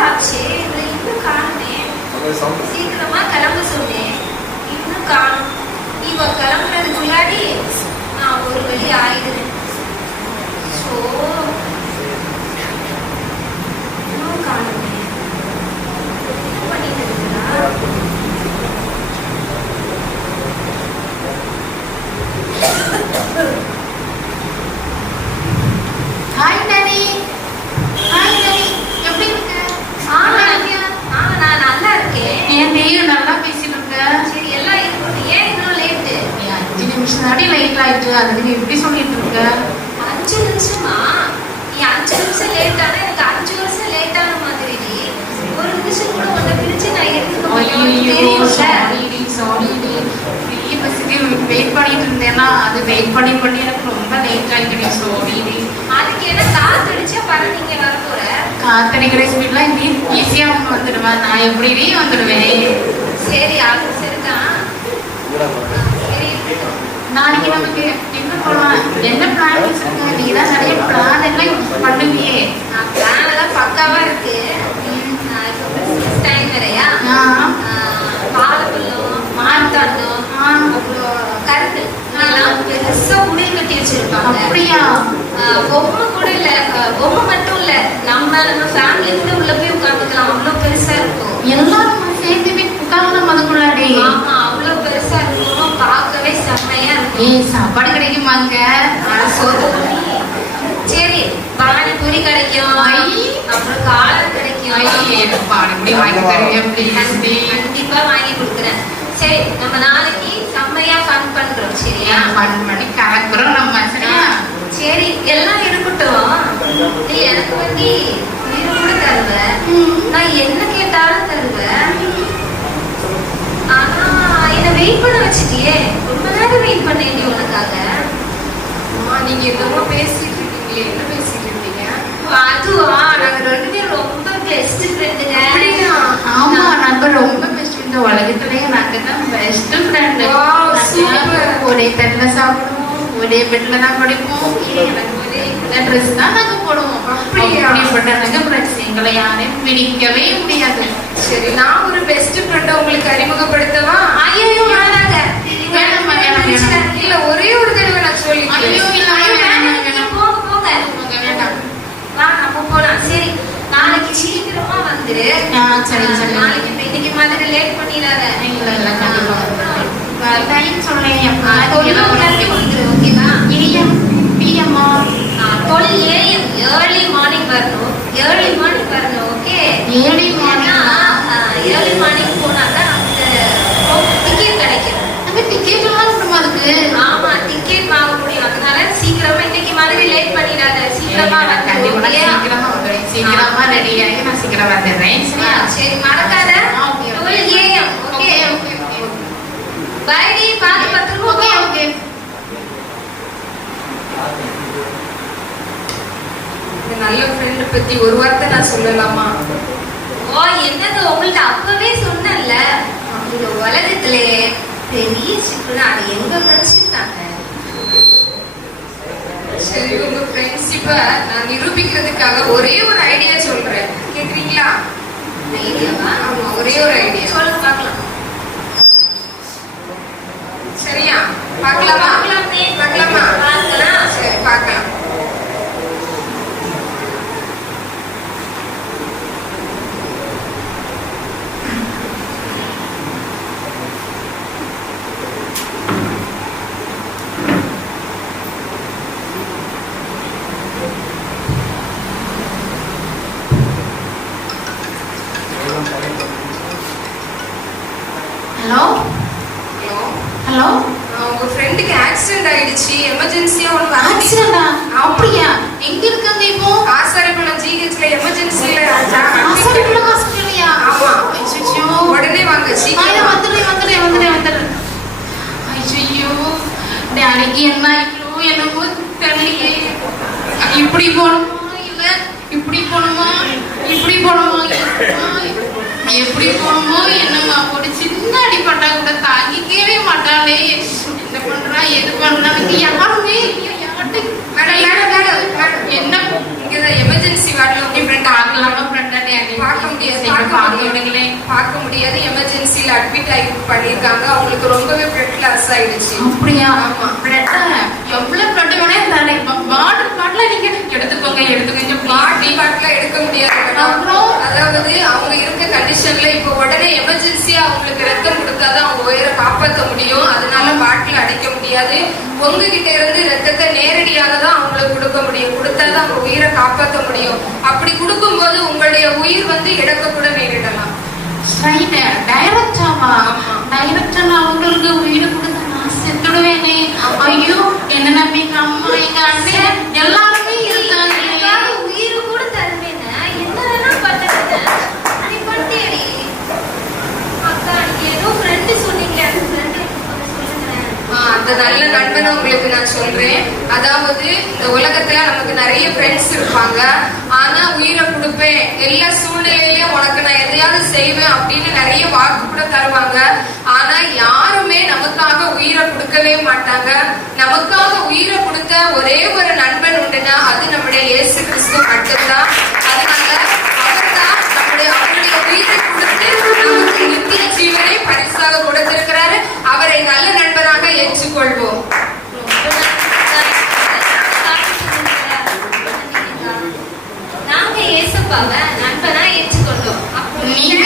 ஆச்சு இன்னும் காணுமே. சீக்கிரமா கிளம்ப சொன்னேன், இன்னும் காணும். இவ கிளம்புறதுக்கு முன்னாடி நான் ஒரு வழி ஆயிடுறேன். இன்னும் காணுமே, என்ன பண்ணிட்டு இருக்கிறா? Hi daddy. ஹாய் டாடி, எப்படி இருக்க? நான் நல்லா இருக்கேன். ஏன் நீயும் நல்லா பேசிட்டு இருக்க? சரி, எல்லாம் இருக்கட்டும். ஏன் இன்னும் லேட்டு? 5 நிமிஷம் தாடி லேட் ஆயிடுச்சு. அதுக்கு நீ எப்படி சொல்லிட்டு இருக்க? 5 நிமிஷமா? நீ 5 நிமிஷம் லேட் ஆனா எனக்கு 5 வருஷம் லேட் ஆன மாதிரி. ஒரு நிமிஷம் கூட உன்னை பிரிச்சு நான் எடுத்துக்க மாட்டேன். சாரி வெயிட் பண்ணிட்டு இருந்தேன்னா அது வெயிட் பண்ணி எனக்கு ரொம்ப லேட் ஆயிடுச்சு. சாரி. அதுக்கு என்ன காத்தடிச்சா பர நீங்க வர போற? காத்தடிக்கிற ஸ்பீட்ல நீ ஈஸியா ஒன்று வந்துடுவேன். நான் எப்படி வந்துடுவேன். சரி, அது சரிதான். நாளைக்கு நமக்கு எங்க போகலாம்? என்ன பிளான் வச்சிருக்க? நீ தான் நிறைய பிளான் எல்லாம் பண்ணுவியே. பிளான் எல்லாம் பக்காவா இருக்கு. டைம் வேறையா? வாழைப்பழம், மார்த்தாண்டம், அப்புறம் கருது பெருசா உடைய கட்டி வச்சிருப்பாங்க. அப்படியா? பொம்மை கூட இல்ல, பொம்மை மட்டும் இல்ல, நம்ம ஃபேமிலி கூட உள்ள போய் உட்காந்துக்கலாம். அவ்வளவு பெருசா இருக்கும். எல்லாரும் சேர்ந்து போய் உட்காந்து அதுக்குள்ளாடி. ஆமா, அவ்வளவு பெருசா இருக்கும். பார்க்கவே செம்மையா இருக்கும். ஏய், சாப்பாடு கிடைக்குமாங்க? சரி, பானிபூரி கிடைக்கும், அப்புறம் காளான் கிடைக்கும். கண்டிப்பா வாங்கி கொடுக்குறேன். சரி, நம்ம நாளைக்கு செம்மையா ஃபன் பண்றோம். சரியா? ஃபன் பண்ணி கலக்குறோம் நம்ம. சரியா? சரி, எல்லாம் இருக்கட்டும். நீ எனக்கு வந்து உயிரை கூட தருவேன். நான் என்ன கேட்டாலும் தருவேன். ஆனா என்ன வெயிட் பண்ண வச்சுட்டியே. ரொம்ப நேரம் வெயிட் பண்ணேன் நீ உனக்காக. நீங்க என்னமோ பேசிட்டு இருக்கீங்களே, என்ன பேசிட்டு இருக்கீங்க? அதுவா, நாங்க 2 பேரும் ரொம்ப பெஸ்ட் ஃப்ரெண்டுங்க. ஆமா, நாங்க ரொம்ப பெஸ்ட் ஃப்ரெண்ட். உலகத்திலேயே நாங்க தான் பெஸ்ட் ஃப்ரெண்ட். ஒரே பெட்ல சாப்பிடுவோம், ஒரே பெட்ல தான் படிப்போம், எனக்கு ஒரே ட்ரெஸ் தான் நாங்க போடுவோம். அப்படிப்பட்ட நாங்க ஃப்ரெண்ட்ஸ். எங்களை யாரையும் பிடிக்கவே முடியாது. சரி, நான் ஒரு பெஸ்ட் ஃப்ரெண்ட் உங்களுக்கு அறிமுகப்படுத்தவா? ஐயோ வேணாங்க. இல்ல, ஒரே ஒரு தடவை நான் சொல்லி. போலாம். சரி, நாளைக்கு சீக்கிரமா வந்துரு. சரி சரி. நாளைக்கு இன்னைக்கு மாதிரி லேட் பண்ணிடாத. இல்ல கண்டிப்பா டைம் சொல்றேன். ஓகேவா? AM PM 12 AM early morning வரணும். ஏர்லி மார்னிங் வரணும். ஓகே, ஏர்லி மார்னிங் போனாதான் அந்த டிக்கெட் கிடைக்கும். அந்த டிக்கெட் எல்லாம் உண்டுமா அதுக்கு? ஆமா, டிக்கெட் வாங்க முடியும். அதனால சீக்கிரமா இன்னைக்கு மாதிரி லேட் பண்ணிடாத. சீக்கிரமா சீக்கிரமா ரெடி ஆகி நான் சீக்கிரம் வந்துடுறேன். சரி, மறக்காத. 12 AM. Okay, by D. பாத்து பத்திரமா. ஓகே. இந்த நல்ல ஃப்ரெண்ட் பத்தி ஒரு வார்த்தை நான் சொல்லலாமா? என்னது, உங்கள்ட்ட அப்பவே சொன்னேன்ல, இந்த உலகத்திலே பெரிய சிக்கல் அது எங்க ஃப்ரெண்ட்ஷிப். சரி, உங்க ஃப்ரெண்ட்ஷிப்பை நான் நிரூபிக்கிறதுக்காக ஒரே ஒரு ஐடியா சொல்றேன். கேக்குறீங்களா? ஐடியாவா? ஆமா, ஒரே ஒரு ஐடியா. சொல்லுங்க பார்க்கலாம். சரியா? பார்க்கலாமா? சரி, பார்க்கலாம். ஹலோ, உங்க ஃப்ரெண்டுக்கு ஆக்சிடென்ட் ஆயிடுச்சு. எமர்ஜென்சியா ஒன்று ஆக்சிடென்டா? அப்படியா? எங்க இருக்காங்க இப்போ? ஆசாரிப்பள்ளம் GHல எமர்ஜென்சில. ஆசாரிப்பள்ளம் ஹாஸ்பிடல்லையா? ஆமா. ஐயோ, உடனே வாங்க. சீக்கிரம் வந்துடுறேன். ஐயோ, டாடிக்கு என்ன ஆயிட்டோ என்னமோ தெரியலையே. இப்படி போகணுமா இல்ல இப்படி போகணுமா? எப்படி போகணுமோ என்னமா? ஒரு சின்ன அடிப்பட்டா கூட தாங்கிக்கவே மாட்டாளே. என்ன பண்றா எது பண்றான்னு யாருமே என்ன? இங்கதான் எமர்ஜென்சி வார்டில் உங்க ஃப்ரெண்ட் ஆகலாம். எமர்ஜென்சில அட்மிட் ஆகி பண்ணிருக்காங்க. அவங்களுக்கு ரொம்பவே பிளட் லாஸ் ஆயிடுச்சு. அப்படியா? ஆமா. பிளட் எவ்வளவு பிளட் வேணா தானே வாட்டர் பாட்டில நீங்க எடுத்துக்கோங்க. வாட்டர் பாட்டில எடுக்க முடியாது. அதாவது அவங்க இருக்க கண்டிஷன்ல இப்ப உடனே எமர்ஜென்சியா அவங்களுக்கு ரத்தம் கொடுத்தாதான் அவங்க உயிரை காப்பாற்ற முடியும். அதனால பாட்டில் அடைக்க முடியாது. உங்ககிட்ட இருந்து ரத்தத்தை நேரடியாக தான் அவங்களுக்கு கொடுக்க முடியும். கொடுத்தாதான் அவங்க உயிரை காப்பாற்ற முடியும். அப்படி கொடுக்கும்போது உங்களுடைய உயிர் வந்து இழக்க கூட நேரிடலாம். அவங்களுக்கு உயிரை கொடுத்து நான் செத்துடுவேனே. ஐயோ, என்ன நம்பி எங்க அம்மா எங்க அண்ணன் எல்லாருமே இருக்காங்க. உயிர் கூட தருவேன். என்ன பண்ணுறது நீ பண்ணியடி அக்கா. நீங்க ஏதோ ஃப்ரெண்டு சொன்னீங்க. அந்த ஃப்ரெண்டு அந்த நல்ல நண்பனை உங்களுக்கு நான் சொல்றேன். அதாவது இந்த உலகத்துல நமக்கு நிறைய ஃப்ரெண்ட்ஸ் இருப்பாங்க. ஆனா உயிரை கொடுப்பேன், எல்லா சூழ்நிலையிலயும் உனக்கு நான் எதையாவது செய்வேன் அப்படின்னு நிறைய வாக்கு கூட தருவாங்க. ஆனா யாருமே நமக்காக உயிரை கொடுக்கவே மாட்டாங்க. நமக்காக உயிரை கொடுத்த ஒரே ஒரு நண்பன் உண்டுன்னா அது நம்முடைய இயேசு கிறிஸ்து மட்டும்தான். அதனால அவர்தான் அவருடைய உயிரை கொடுத்து நமக்கு நித்திய ஜீவனை பரிசாக கொடுத்திருக்கிறாரு. அவரை நல்ல நண்பராக ஏற்றுக்கொள்வோம். நாங்க இயேசுப்பாவை நண்பனா ஏற்றுக்கொண்டோம். நீங்க